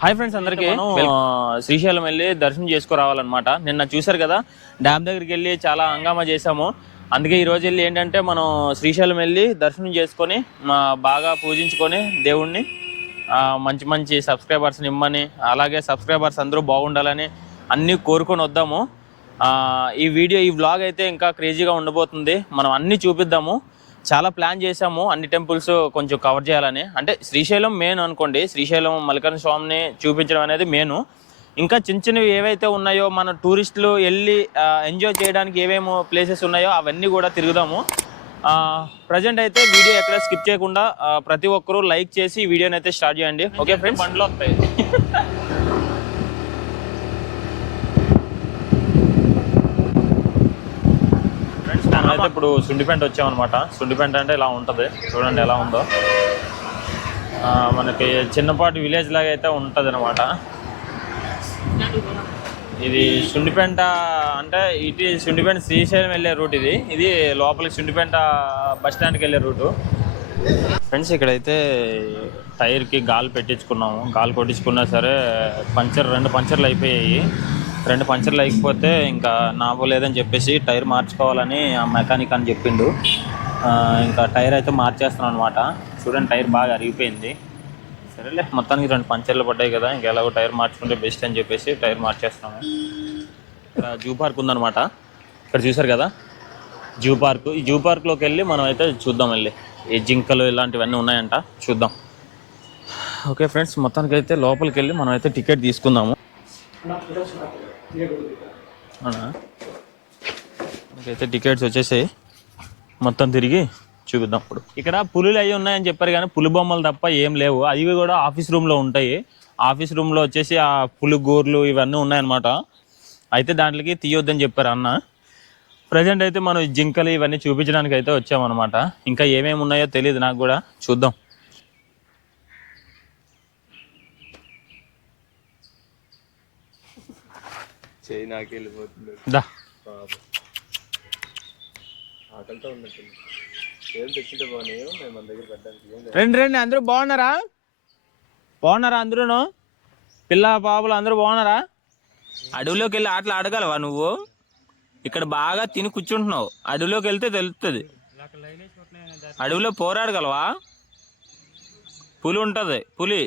Hi friends అందరికీ? శ్రీశైలం వెళ్ళి దర్శనం చేసుకురావాలన్నమాట. నిన్న చూశారు కదా డ్యామ్ దగ్గరికి వెళ్ళి చాలా హంగామా చేసాము అందుకే ఈ రోజు వెళ్ళి ఏంటంటే మనం శ్రీశైలం వెళ్ళి దర్శనం చేసుకొని బాగా పూజించుకొని దేవుణ్ణి మంచి మంచి సబ్స్క్రైబర్స్ ఇమ్మని అలాగే సబ్స్క్రైబర్స్ అందరూ బాగుండాలని అన్నీ కోరుకొని వద్దాము. ఈ వీడియో ఈ వ్లాగ్ అయితే ఇంకా క్రేజీగా ఉండబోతుంది. మనం అన్నీ చూపిద్దాము. చాలా ప్లాన్ చేసాము అన్ని టెంపుల్స్ కొంచెం కవర్ చేయాలని. అంటే శ్రీశైలం మెయిన్ అనుకోండి. శ్రీశైలం మల్లికార్జున స్వామిని చూపించడం అనేది మెయిన్. ఇంకా చిన్న చిన్నవి ఏవైతే ఉన్నాయో మన టూరిస్టులు వెళ్ళి ఎంజాయ్ చేయడానికి ఏమేమో ప్లేసెస్ ఉన్నాయో అవన్నీ కూడా తిరుగుదాము. ప్రజెంట్ అయితే వీడియో ఎక్కడ స్కిప్ చేయకుండా ప్రతి ఒక్కరూ లైక్ చేసి వీడియోని అయితే స్టార్ట్ చేయండి. Okay friends? బండ్లు వస్తాయి. మనమైతే ఇప్పుడు సుండిపెంట వచ్చామన్నమాట. సుండిపెంట అంటే ఇలా ఉంటుంది? చూడండి ఎలా ఉందో. మనకి చిన్నపాటి విలేజ్ లాగా అయితే ఉంటుంది అనమాట ఇది సుండిపెంట అంటే ఇటు సుండిపెంట శ్రీశైలం వెళ్ళే రూట్ ఇది. ఇది లోపలికి సుండిపెంట బస్ స్టాండ్కి వెళ్ళే రూటు. ఫ్రెండ్స్ ఇక్కడైతే టైర్కి గాలి పెట్టించుకున్నాము. గాలి కొట్టించుకున్నా సరే పంచర్ రెండు పంచర్లు అయిపోయాయి. రెండు పంచర్లు అయిపోతే ఇంకా నావలేదని చెప్పేసి టైర్ మార్చుకోవాలని ఆ మెకానిక్ అని చెప్పిండు. ఇంకా టైర్ అయితే మార్చేస్తున్నాను అనమాట చూడండి టైర్ బాగా అరిగిపోయింది. సరేలే మొత్తానికి రెండు పంచర్లు పడ్డాయి కదా ఇంకా ఎలాగో టైర్ మార్చుకుంటే బెస్ట్ అని చెప్పేసి టైర్ మార్చేస్తున్నాము ఇక్కడ జూ పార్క్ ఉందన్నమాట. ఇక్కడ చూసారు కదా? Zoo park. ఈ జూ పార్క్లోకి వెళ్ళి మనం అయితే చూద్దాం వెళ్ళి. ఈ జింకలు ఇలాంటివన్నీ ఉన్నాయంట చూద్దాం. ఓకే ఫ్రెండ్స్ మొత్తానికి అయితే లోపలికి వెళ్ళి మనం అయితే టికెట్ తీసుకుందాము. అవునా? అయితే టికెట్స్ వచ్చేసాయి. మొత్తం తిరిగి చూపిద్దాం ఇప్పుడు. ఇక్కడ పులులు అవి ఉన్నాయని చెప్పారు కానీ పులి బొమ్మలు తప్ప ఏం లేవు. అవి కూడా ఆఫీస్ రూమ్లో ఉంటాయి. ఆఫీస్ రూమ్లో వచ్చేసి ఆ పులి గోర్లు ఇవన్నీ ఉన్నాయన్నమాట. అయితే దాంట్లోకి తీయొద్దని చెప్పారు అన్న. ప్రజెంట్ అయితే మనం జింకలు ఇవన్నీ చూపించడానికి అయితే వచ్చామన్నమాట. ఇంకా ఏమేమి ఉన్నాయో తెలియదు నాకు కూడా. చూద్దాం. చేయి నాకే వెళ్ళిపోతుంది ఆకలితో ఉన్నట్టుంది. ఏం తెచ్చింటే బాగున్నాయి నేను మన దగ్గర పెట్టడానికి రండి రండి అందరూ బాగున్నారా? బాగున్నారా అందరూను? పిల్ల పాపలు అందరూ బాగున్నారా? అడవిలోకి వెళ్ళి ఆటలు ఆడగలవా నువ్వు? ఇక్కడ బాగా తిని కూర్చుంటున్నావు. అడవిలోకి వెళ్తే తెలుస్తుంది అడవిలో పోరాడగలవా? పులి ఉంటుంది పులి.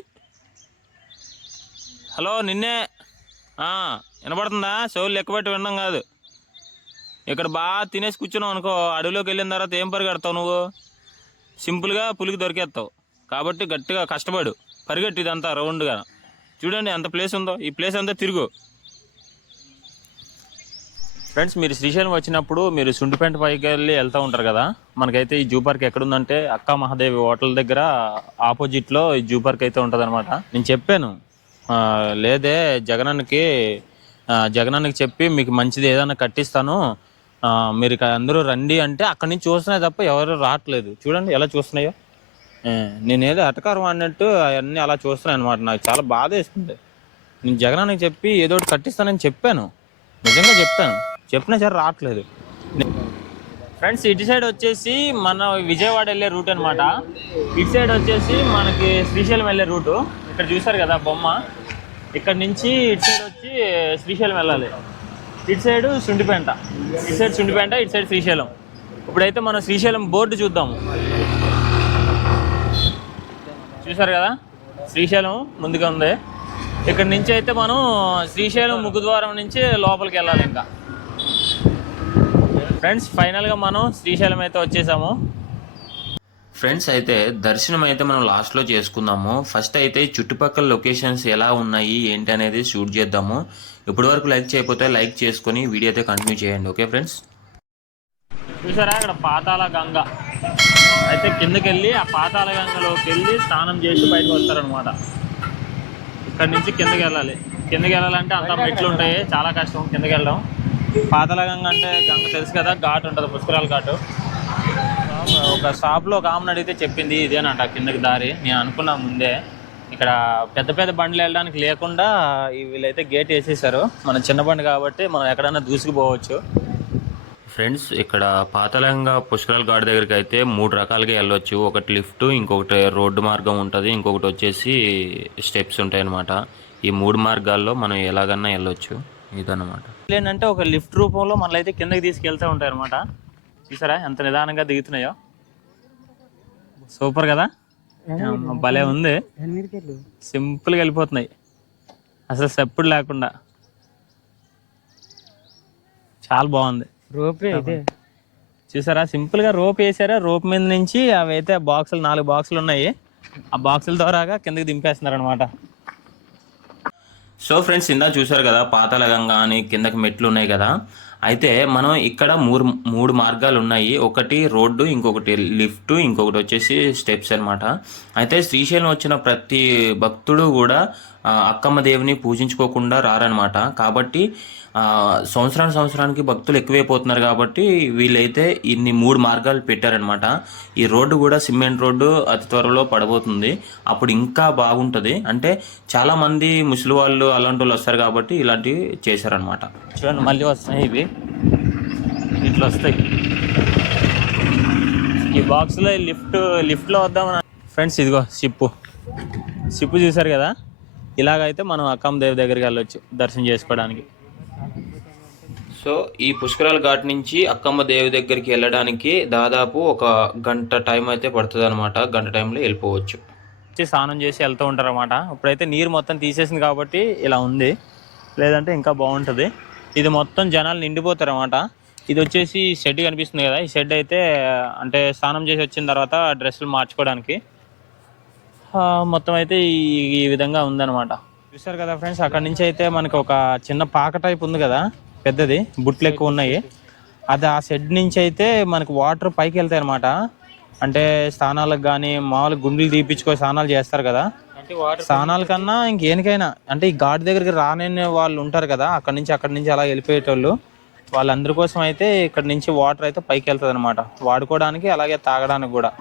హలో నిన్నే వినపడుతుందా? చెవులు లెక్కబెట్టి వినడం కాదు. ఇక్కడ బాగా తినేసి కూర్చున్నావు అనుకో అడవిలోకి వెళ్ళిన తర్వాత ఏం పరిగెడతావు నువ్వు? సింపుల్గా పులికి దొరికేస్తావు. కాబట్టి గట్టిగా కష్టపడు. పరిగెట్టు ఇదంతా రౌండ్గా. చూడండి ఎంత ప్లేస్ ఉందో. ఈ ప్లేస్ అంతా తిరుగు. ఫ్రెండ్స్ మీరు శ్రీశైలం వచ్చినప్పుడు మీరు సుండిపేంట పైకి వెళ్ళి వెళ్తూ ఉంటారు కదా? మనకైతే ఈ జూ పార్క్ ఎక్కడుందంటే అక్క మహాదేవి హోటల్ దగ్గర ఆపోజిట్లో ఈ జూ పార్క్ అయితే ఉంటుంది నేను చెప్పాను. లేదే జగనన్నకి జగనన్నకి చెప్పి మీకు మంచిది ఏదైనా కట్టిస్తాను. మీరు అందరూ రండి అంటే అక్కడి నుంచి చూస్తున్నాయి తప్ప ఎవరు రావట్లేదు. చూడండి ఎలా చూస్తున్నాయో. నేనేదో అటకారం అన్నట్టు అవన్నీ అలా చూస్తున్నాను అనమాట నాకు చాలా బాధ వేస్తుంది. నేను జగనన్నకి చెప్పి ఏదో ఒకటి కట్టిస్తానని చెప్పాను. నిజంగా చెప్పాను. చెప్పినా సరే రావట్లేదు. ఫ్రెండ్స్ ఇటు సైడ్ వచ్చేసి మన విజయవాడ వెళ్ళే రూట్ అనమాట ఇటు సైడ్ వచ్చేసి మనకి శ్రీశైలం వెళ్ళే రూటు. ఇక్కడ చూసారు కదా బొమ్మ? ఇక్కడ నుంచి ఇటు సైడ్ వచ్చి శ్రీశైలం వెళ్ళాలి. ఇటు సైడ్ సుండిపేంట ఇటు సైడ్ సుండిపేంట ఇటు సైడ్ శ్రీశైలం. ఇప్పుడైతే మనం శ్రీశైలం బోర్డు చూద్దాము. చూసారు కదా? శ్రీశైలం ముందుగా ఉంది. ఇక్కడ నుంచి అయితే మనం శ్రీశైలం ముగ్గుద్వారం నుంచి లోపలికి వెళ్ళాలి ఇంకా. ఫ్రెండ్స్ ఫైనల్గా మనం శ్రీశైలం అయితే వచ్చేసాము. ఫ్రెండ్స్ అయితే దర్శనం అయితే మనం లాస్ట్లో చేసుకుందాము. ఫస్ట్ అయితే చుట్టుపక్కల లొకేషన్స్ ఎలా ఉన్నాయి ఏంటి అనేది షూట్ చేద్దాము. ఇప్పటి వరకు లైక్ చేయకపోతే లైక్ చేసుకొని వీడియో అయితే కంటిన్యూ చేయండి. ఓకే ఫ్రెండ్స్ చూసారా? అక్కడ పాతాల గంగ. అయితే కిందకి వెళ్ళి ఆ పాతాల గంగలోకి వెళ్ళి స్నానం చేసి బయటకు వస్తారనమాట ఇక్కడ నుంచి కిందకి వెళ్ళాలి. కిందకి వెళ్ళాలంటే అంత మెట్లు ఉంటాయి. చాలా కష్టం కిందకి వెళ్ళడం. పాతాల గంగ అంటే గంగ తెలుసు కదా? ఘాట్ ఉంటుంది పుష్కరాల ఘాటు. ఒక షాప్లో ఒక ఆమెను అడిగితే చెప్పింది ఇదేనంట కిందకి దారి. నేను అనుకున్నా ముందే ఇక్కడ పెద్ద పెద్ద బండ్లు వెళ్ళడానికి లేకుండా వీళ్ళైతే గేట్ వేసేసారు మన చిన్న బండి కాబట్టి మనం ఎక్కడైనా దూసుకుపోవచ్చు. ఫ్రెండ్స్ ఇక్కడ పాతలంగా పుష్కరాల గాడి దగ్గరికి అయితే మూడు రకాలుగా వెళ్ళొచ్చు. ఒకటి లిఫ్ట్ ఇంకొకటి రోడ్డు మార్గం ఉంటుంది. ఇంకొకటి వచ్చేసి స్టెప్స్ ఉంటాయి అన్నమాట ఈ మూడు మార్గాల్లో మనం ఎలాగన్నా వెళ్ళొచ్చు. ఇదన్నమాట. ఏంటంటే ఒక లిఫ్ట్ రూపంలో మనల్ని కిందకి తీసుకెళ్తూ ఉంటాయి అనమాట చూసారా? ఎంత నిదానంగా దిగుతున్నాయో. సూపర్ కదా? భలే ఉంది. సింపుల్గా వెళ్ళిపోతున్నాయి. అసలు సెప్పుడు లేకుండా. చాలా బాగుంది. రూపే చూసారా? సింపుల్గా రోప్ వేసారా? రోప్ మీద నుంచి అవి అయితే బాక్సులు నాలుగు బాక్సులు ఉన్నాయి. ఆ బాక్సుల ద్వారాగా కిందకి దింపేస్తున్నారు అనమాట సో ఫ్రెండ్స్ ఇందా చూసారు కదా పాతాళ గంగ అని కిందకి మెట్లు ఉన్నాయి కదా. అయితే మనం ఇక్కడ మూడు మూడు మార్గాలు ఉన్నాయి ఒకటి రోడ్డు ఇంకొకటి లిఫ్ట్ ఇంకొకటి వచ్చేసి స్టెప్స్ అన్నమాట. అయితే శ్రీశైలం వచ్చిన ప్రతి భక్తుడు కూడా అక్కమ్మ దేవిని పూజించుకోకుండా రారనమాట కాబట్టి సంవత్సరానికి సంవత్సరానికి భక్తులు ఎక్కువైపోతున్నారు కాబట్టి వీళ్ళైతే ఇన్ని మూడు మార్గాలు పెట్టారనమాట ఈ రోడ్డు కూడా సిమెంట్ రోడ్డు అతి త్వరలో పడబోతుంది. అప్పుడు ఇంకా బాగుంటుంది. అంటే చాలామంది ముసలి వాళ్ళు అలాంటి వాళ్ళు వస్తారు కాబట్టి ఇలాంటివి చేశారనమాట చూడండి మళ్ళీ వస్తాయి ఇవి. ఇట్లా వస్తాయి. ఈ బాక్స్లో లిఫ్ట్ లిఫ్ట్లో వద్దామని ఫ్రెండ్స్ ఇదిగో షిప్పు షిప్పు చూసారు కదా? ఇలాగైతే మనం అక్కమ్మ దేవి దగ్గరికి వెళ్ళొచ్చు దర్శనం చేసుకోవడానికి. సో ఈ పుష్కరాల ఘాట్ నుంచి అక్కమ్మ దేవి దగ్గరికి వెళ్ళడానికి దాదాపు ఒక గంట టైం అయితే పడుతుంది అనమాట గంట టైంలో వెళ్ళిపోవచ్చు. వచ్చి స్నానం చేసి వెళ్తూ ఉంటారు అనమాట ఇప్పుడైతే నీరు మొత్తం తీసేసింది కాబట్టి ఇలా ఉంది. లేదంటే ఇంకా బాగుంటుంది. ఇది మొత్తం జనాలు నిండిపోతారు అనమాట ఇది వచ్చేసి షెడ్ కనిపిస్తుంది కదా. ఈ షెడ్ అయితే అంటే స్నానం చేసి వచ్చిన తర్వాత డ్రెస్సులు మార్చుకోవడానికి మొత్తం అయితే ఈ విధంగా ఉందన్నమాట. చూసారు కదా ఫ్రెండ్స్ అక్కడ నుంచి అయితే మనకి ఒక చిన్న పాక టైప్ ఉంది కదా పెద్దది బుట్లు ఎక్కువ ఉన్నాయి. అది ఆ షెడ్ నుంచి అయితే మనకి వాటర్ పైకి వెళ్తాయి అనమాట అంటే స్నానాలకు కానీ మామూలు గుండెలు తీపించుకొని స్నానాలు చేస్తారు కదా. అంటే వాటర్ స్నానాల కన్నా ఇంకేనికైనా అంటే ఈ ఘాట్ దగ్గరికి రాని వాళ్ళు ఉంటారు కదా అక్కడ నుంచి అక్కడ నుంచి అలా వెళ్ళిపోయేటోళ్ళు వాళ్ళందరి కోసం అయితే ఇక్కడ నుంచి వాటర్ అయితే పైకి వెళ్తుంది అనమాట వాడుకోవడానికి అలాగే తాగడానికి కూడా.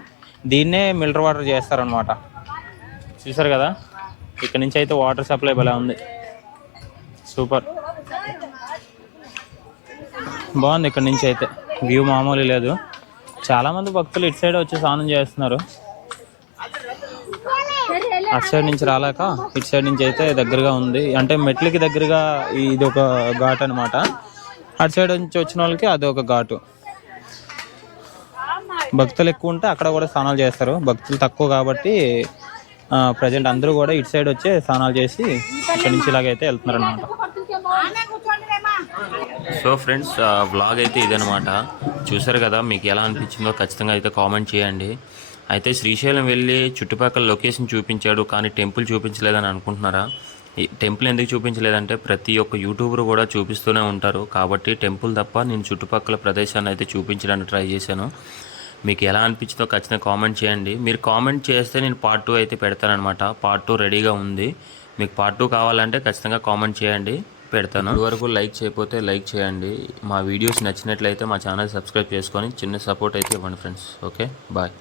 దీన్నే మిల్టర్ వాటర్ చేస్తారనమాట చూసారు కదా? ఇక్కడ నుంచి అయితే వాటర్ సప్లై భలే ఉంది. సూపర్ బాగుంది ఇక్కడ నుంచి అయితే. వ్యూ మామూలు లేదు. చాలామంది భక్తులు ఇటు సైడ్ వచ్చి స్నానం చేస్తున్నారు. అటు సైడ్ నుంచి రాలేక ఇటు సైడ్ నుంచి అయితే దగ్గరగా ఉంది. అంటే మెట్లకి దగ్గరగా ఇది ఒక ఘాట్ అనమాట అటు సైడ్ నుంచి వచ్చిన వాళ్ళకి అది ఒక ఘాటు. భక్తులు ఎక్కువ ఉంటే అక్కడ కూడా స్నానాలు చేస్తారు. భక్తులు తక్కువ కాబట్టి ప్రజెంట్ అందరూ కూడా ఇటు సైడ్ వచ్చి స్నానాలు చేసి ఇక్కడ నుంచి ఇలాగైతే వెళ్తున్నారు అనమాట సో ఫ్రెండ్స్ వ్లాగ్ అయితే ఇదనమాట చూసారు కదా మీకు ఎలా అనిపించిందో ఖచ్చితంగా అయితే కామెంట్ చేయండి. అయితే శ్రీశైలం వెళ్ళి చుట్టుపక్కల లొకేషన్ చూపించాడు కానీ టెంపుల్ చూపించలేదని అనుకుంటున్నారా? ఈ టెంపుల్ ఎందుకు చూపించలేదంటే ప్రతి ఒక్క యూట్యూబర్ కూడా చూపిస్తూనే ఉంటారు. కాబట్టి టెంపుల్ తప్ప నేను చుట్టుపక్కల ప్రదేశాన్ని అయితే చూపించడానికి ట్రై చేశాను. మీకు ఎలా అనిపించిందో ఖచ్చితంగా కామెంట్ చేయండి. మీరు కామెంట్ చేస్తే నేను పార్ట్ టూ అయితే పెడతానమాట పార్ట్ టూ రెడీగా ఉంది. మీకు పార్ట్ టూ కావాలంటే ఖచ్చితంగా కామెంట్ చేయండి. పెడతాను. ఇదివరకు లైక్ చేయకపోతే లైక్ చేయండి. మా వీడియోస్ నచ్చినట్లయితే మా ఛానల్ సబ్స్క్రైబ్ చేసుకొని చిన్న సపోర్ట్ అయితే ఇవ్వండి ఫ్రెండ్స్ ఓకే బాయ్